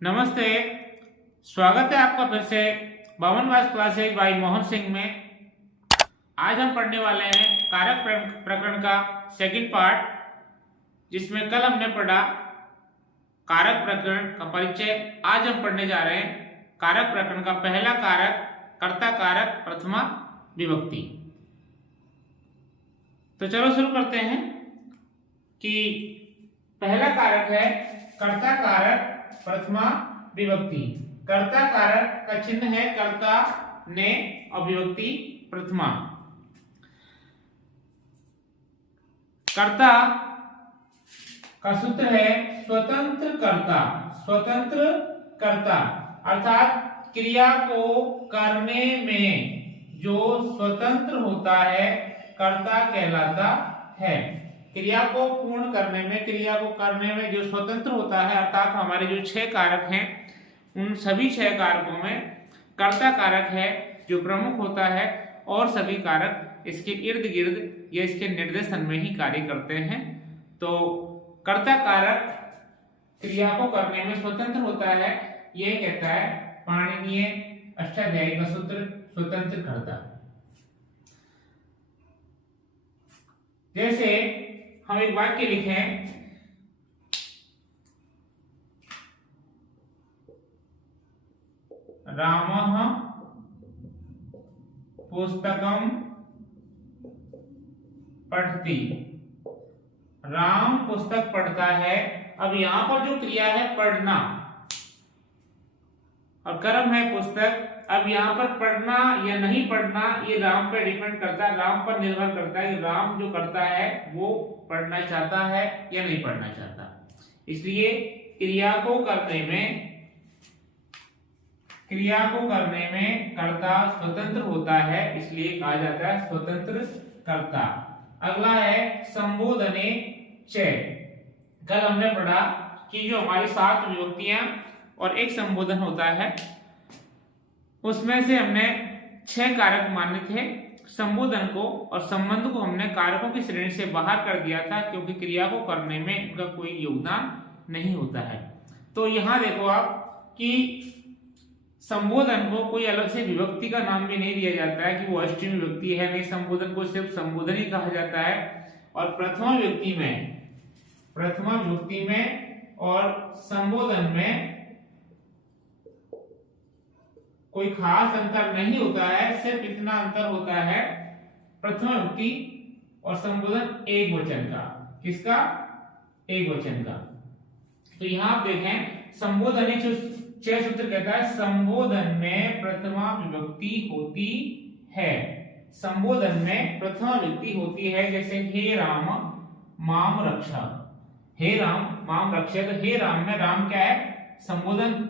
नमस्ते, स्वागत है आपका फिर से 52 क्लासेज बाई मोहन सिंह में। आज हम पढ़ने वाले हैं कारक प्रकरण का सेकंड पार्ट, जिसमें कल हमने पढ़ा कारक प्रकरण का परिचय। आज हम पढ़ने जा रहे हैं कारक प्रकरण का पहला कारक, कर्ता कारक प्रथमा विभक्ति। तो चलो शुरू करते हैं कि पहला कारक है कर्ता कारक प्रथमा विभक्ति। कर्ता कारक का चिन्ह है कर्ता ने और विभक्ति प्रथमा। कर्ता का सूत्र है स्वतंत्र कर्ता। स्वतंत्र कर्ता अर्थात क्रिया को करने में जो स्वतंत्र होता है कर्ता कहलाता है। क्रिया को पूर्ण करने में, क्रिया को करने में जो स्वतंत्र होता है, अर्थात हमारे जो 6 कारक हैं उन सभी 6 कारकों में कर्ता कारक है जो प्रमुख होता है, और सभी कारक इसके इर्द गिर्द या इसके निर्देशन में ही कार्य करते हैं। तो कर्ता कारक क्रिया को करने में स्वतंत्र होता है, ये कहता है पाणिनीय अष्टाध्यायी का सूत्र स्वतंत्र कर्ता। जैसे हम एक वाक्य लिखें, रामः पुस्तकं पठति। राम पुस्तक पढ़ता है। अब यहां पर जो क्रिया है पढ़ना और कर्म है पुस्तक। अब यहाँ पर पढ़ना या नहीं पढ़ना ये राम पर डिपेंड करता है, राम पर निर्भर करता है कि राम जो करता है वो पढ़ना चाहता है या नहीं पढ़ना चाहता। इसलिए क्रिया को करने में कर्ता स्वतंत्र होता है, इसलिए कहा जाता है स्वतंत्र कर्ता। अगला है संबोधने च। कल हमने पढ़ा कि जो हमारी 7 विभक्तियां और एक संबोधन होता है, उसमें से हमने 6 कारक माने थे। संबोधन को और संबंध को हमने कारकों की श्रेणी से बाहर कर दिया था, क्योंकि क्रिया को करने में इनका कोई योगदान नहीं होता है। तो यहां देखो आप कि संबोधन को कोई अलग से विभक्ति का नाम भी नहीं दिया जाता है कि वो अष्टमी विभक्ति है, नहीं, संबोधन को सिर्फ संबोधन ही कहा जाता है। और प्रथमा विभक्ति में और संबोधन में कोई खास अंतर नहीं होता है, सिर्फ इतना अंतर होता है प्रथमा विभक्ति और संबोधन एक वचन का। किसका? एक वचन का। तो यहां आप देखें संबोधन 6 सूत्र कहता है संबोधन में प्रथमा विभक्ति होती है। संबोधन में प्रथमा विभक्ति होती है। जैसे हे राम माम रक्षा। हे राम माम रक्षा। तो हे राम में राम क्या है? संबोधन,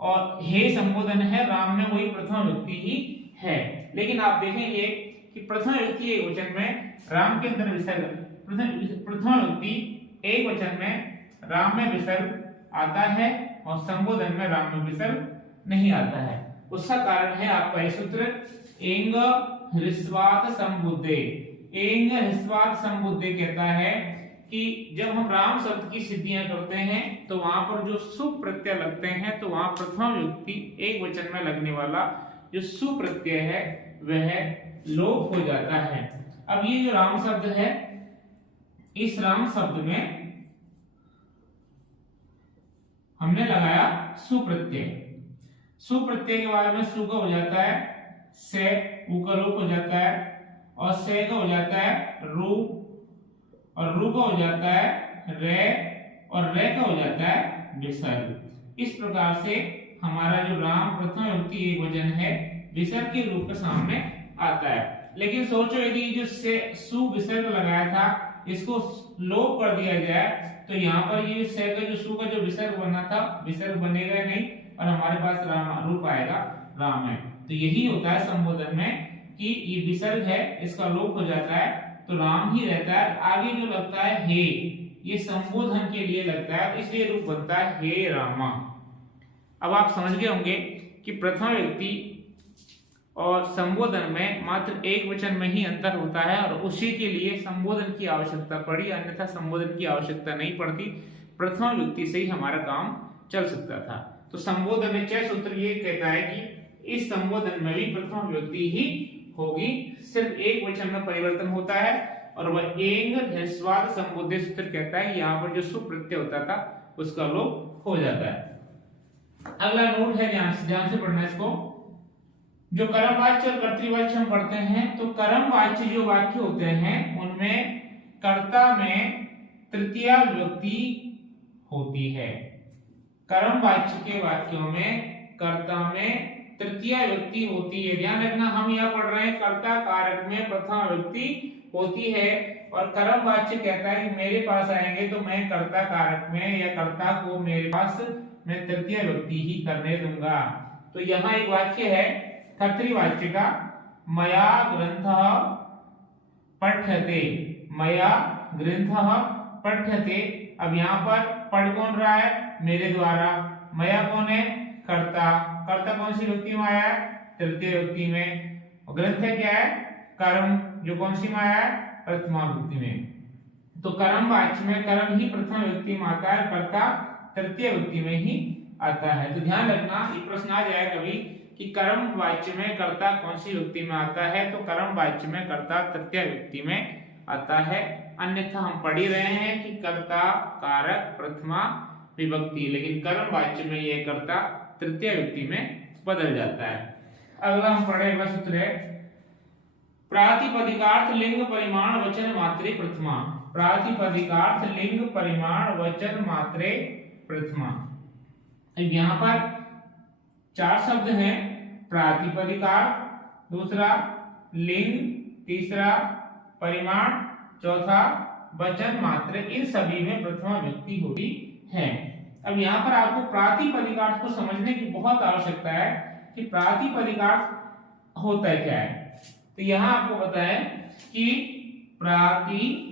और हे संबोधन है, राम में वही प्रथमा विभक्ति ही है। लेकिन आप देखेंगे कि प्रथमा विभक्ति एक वचन में राम के अंदर विसर्ग, प्रथमा विभक्ति एक वचन में राम में विसर्ग आता है और संबोधन में राम में विसर्ग नहीं आता है। उसका कारण है आपका ये सूत्र एंग ह्रस्वात् संबुद्धे। एंग ह्रस्वात् संबुद्धे कहता है कि जब हम राम शब्द की सिद्धियां करते हैं तो वहां पर जो सु प्रत्यय लगते हैं, तो वहां प्रथमा विभक्ति एक वचन में लगने वाला जो सु प्रत्यय है वह लोप हो जाता है। अब ये जो राम शब्द है, इस राम शब्द में हमने लगाया सु प्रत्यय। सु प्रत्यय के बाद में सु का हो जाता है से, उ का लोप हो जाता है, और से का हो जाता है रू, और रू का हो जाता है रे, और रे का हो जाता है विसर्ग। इस प्रकार से हमारा जो राम प्रथम विभक्ति एक वचन है विसर्ग के रूप में सामने आता है। लेकिन सोचो यदि जो से सु विसर्ग लगाया था इसको लोप कर दिया जाए, तो यहाँ पर ये से का जो सु का जो विसर्ग बना था विसर्ग बनेगा नहीं, और हमारे पास राम रूप आएगा राम है। तो यही होता है संबोधन में कि ये विसर्ग है, इसका लोप हो जाता है तो राम ही रहता है। आगे जो लगता है हे, ये संबोधन के लिए लगता है, इसलिए रूप बनता है हे रामा। अब आप समझ गए होंगे कि प्रथमा विभक्ति और संबोधन में मात्र एक वचन में ही अंतर होता है और उसी के लिए संबोधन की आवश्यकता पड़ी, अन्यथा संबोधन की आवश्यकता नहीं पड़ती। प्रथमा विभक्ति से ही हमारा काम चल सकता था। तो संबोधन च सूत्र ये कहता है कि इस संबोधन में भी प्रथमा विभक्ति ही होगी, सिर्फ एक वचन में परिवर्तन होता है और वह एंग ह्रस्वाद संबोध्य सूत्र कहता है यहाँ पर जो सुप प्रत्यय होता था उसका लोप हो जाता है। अगला नोट है, ध्यान से पढ़ना इसको। जो कर्मवाच्य और कर्तृवाच्य हम पढ़ते हैं, तो कर्मवाच्य जो वाक्य होते हैं उनमें कर्ता में तृतीया विभक्ति होती है। कर्मवाच्य के वाक्यों में कर्ता में तृतीया विभक्ति होती है। ध्यान रखना, हम यहाँ पढ़ रहे हैं कर्ता कारक में प्रथमा विभक्ति होती है और कर्मवाच्य कहता है कि मेरे पास आएंगे तो मैं कर्ता कारक में या कर्ता को मेरे पास मैं तृतीया विभक्ति ही करने दूंगा। तो यहाँ एक वाक्य है कर्तृवाच्य का, मया ग्रंथः पठ्यते, मया ग्रंथः पठ्यते। अब यहाँ पर पढ़ कौन रहा है? मेरे द्वारा। मया कौन है? कर्ता। कर्ता कौन सी विभक्ति में आया है? तृतीय विभक्ति में। और ग्रंथ क्या है? कर्म, जो कौन सी में आया है? प्रथमा विभक्ति में। तो कर्मवाच्य में कर्म ही प्रथमा विभक्ति में आता है, कर्ता तृतीय विभक्ति में ही आता है। तो ध्यान रखना, ये प्रश्न आ जाए कभी कि कर्मवाच्य में कर्ता कौन सी विभक्ति में आता है, तो कर्मवाच्य में कर्ता तृतीय विभक्ति में आता है। अन्यथा हम पढ़ ही रहे हैं कि कर्ता कारक प्रथमा विभक्ति, लेकिन कर्मवाच्य में यह कर्ता तृतीय विभक्ति में बदल जाता है। अगला हम पढ़ेगा सूत्र है प्रातिपदिकार्थ लिंग परिमाण वचन मात्रे प्रथमा। प्रातिपदिकार्थ लिंग परिमाण वचन मात्रे प्रथमा। अब यहाँ पर चार शब्द हैं, प्रातिपदिकार्थ, दूसरा लिंग, तीसरा परिमाण, चौथा वचन मात्रे। इन सभी में प्रथमा विभक्ति होती है। अब यहाँ पर आपको प्रातिपदिकार्थ को समझने की बहुत आवश्यकता है कि प्रातिपदिकार्थ होता क्या है। तो यहाँ आपको पता है कि प्रातिपदिक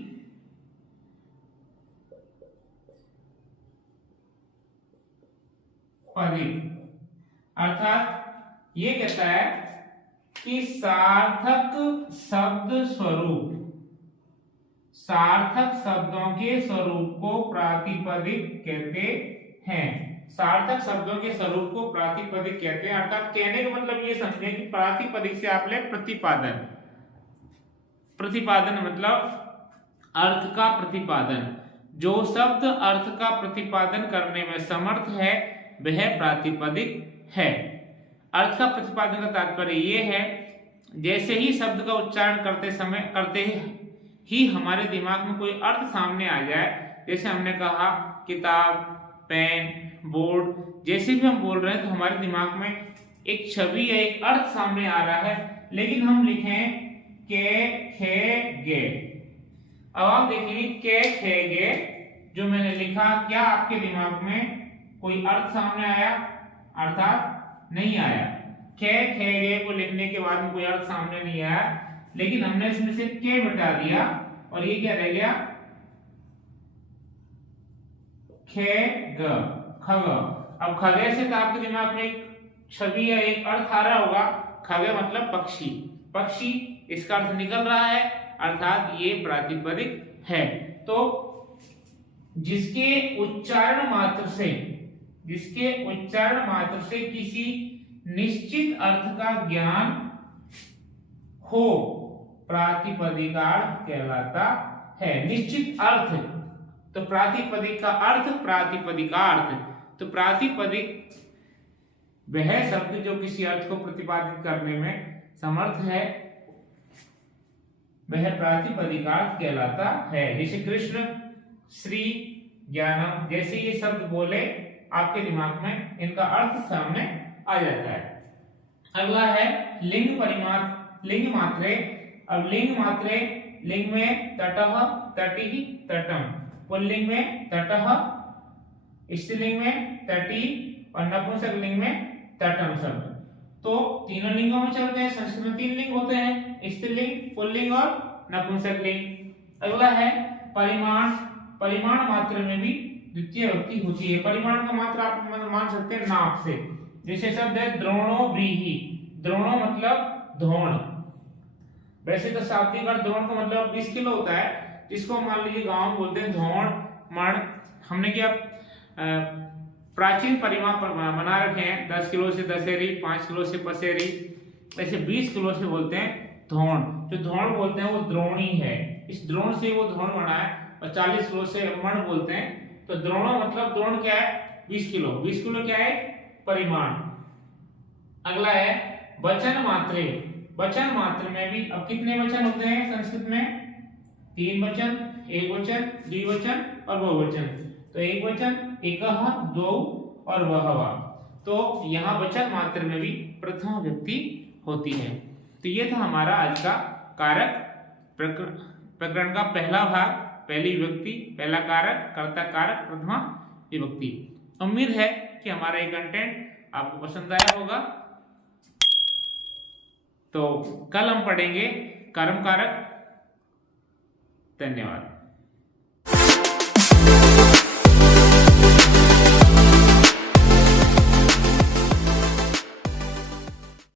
अर्थात ये कहता है कि सार्थक शब्द स्वरूप, सार्थक शब्दों के स्वरूप को प्रातिपदिक कहते हैं। सार्थक शब्दों के स्वरूप को प्रातिपदिक कहते हैं। अर्थात कहने का मतलब ये समझे कि प्रातिपदिक से आप ले प्रतिपादन। प्रतिपादन मतलब अर्थ का प्रतिपादन। जो शब्द अर्थ का प्रतिपादन करने में समर्थ है वह प्रातिपदिक है। अर्थ का प्रतिपादन का तात्पर्य ये है, जैसे ही शब्द का उच्चारण करते ही हमारे दिमाग में कोई अर्थ सामने आ जाए, जैसे हमने कहा किताब, पेन, बोर्ड, जैसे भी हम बोल रहे हैं तो हमारे दिमाग में एक छवि या एक अर्थ सामने आ रहा है, लेकिन हम लिखें के खे गे। अब आप देखिए के खे गे जो मैंने लिखा, क्या आपके दिमाग में कोई अर्थ सामने आया? अर्थात नहीं आया। खे खे गे को लिखने के बाद में कोई अर्थ सामने नहीं आया, लेकिन हमने इसमें से के बटा दिया और ये क्या रह गया? खे ग, खग। अब खगे से तो आपके दिमाग में एक छवि या एक अर्थ आ रहा होगा। खगे मतलब पक्षी, पक्षी इसका अर्थ निकल रहा है, अर्थात ये प्रातिपदिक है। तो जिसके उच्चारण मात्र से किसी निश्चित अर्थ का ज्ञान हो, प्रातिपदिकार्थ कहलाता है। निश्चित अर्थ, तो प्रातिपदिक का अर्थ प्रातिपदिकार्थ। तो प्रातिपदिक वह शब्द जो किसी अर्थ को प्रतिपादित करने में समर्थ है, वह प्रातिपदिकार्थ कहलाता है। जैसे कृष्ण, श्री, ज्ञानम, जैसे ये शब्द बोले आपके दिमाग में इनका अर्थ सामने आ जाता है। अगला है लिंग परिमाण, लिंग मात्रे। अब लिंग मात्रे, लिंग में तटः, तटिः, तटम, पुल्लिंग में तटः, स्त्रीलिंग में तटी और नपुंसक लिंग में तटम शब्द। तो तीनों लिंगों में चलते हैं। संस्कृत में 3 लिंग होते हैं, स्त्रीलिंग, पुल्लिंग और नपुंसक लिंग। अगला है परिमाण। परिमाण मात्र में भी द्वितीय विभक्ति होती है। परिमाण का मात्रा आप मान सकते हैं नाप से। जैसे शब्द है द्रोणो व्रीहि। द्रोणो मतलब धोण। वैसे तो शाब्दिक अर्थ द्रोण का मतलब 20 किलो होता है, जिसको मान लीजिए गांव में बोलते हैं धोण, मण। हमने क्या प्राचीन परिमाप बना रखे हैं, 10 किलो से दशहरी, 5 किलो से पसेरी, ऐसे 20 किलो से बोलते हैं धौण। जो धौण बोलते हैं वो द्रोणी है, इस द्रोण से वो धौण बना है। और 40 किलो से मण बोलते हैं। तो द्रोणों मतलब द्रोण क्या है 20 किलो, 20 किलो क्या है परिमाण। अगला है वचन मात्रे। वचन मात्र में भी अब कितने वचन होते हैं संस्कृत में? 3 वचन, एक वचन, द्विवचन और बहुवचन। तो एक वचन, एकः, द्वौ और बहवः। तो यहाँ वचन मात्र में भी प्रथम विभक्ति होती है। तो ये था हमारा आज का कारक प्रकरण का पहला भाग, पहली विभक्ति, पहला कारक, कर्ता कारक, प्रथमा विभक्ति। उम्मीद है कि हमारा ये कंटेंट आपको पसंद आया होगा। तो कल हम पढ़ेंगे कर्म कारक। धन्यवाद।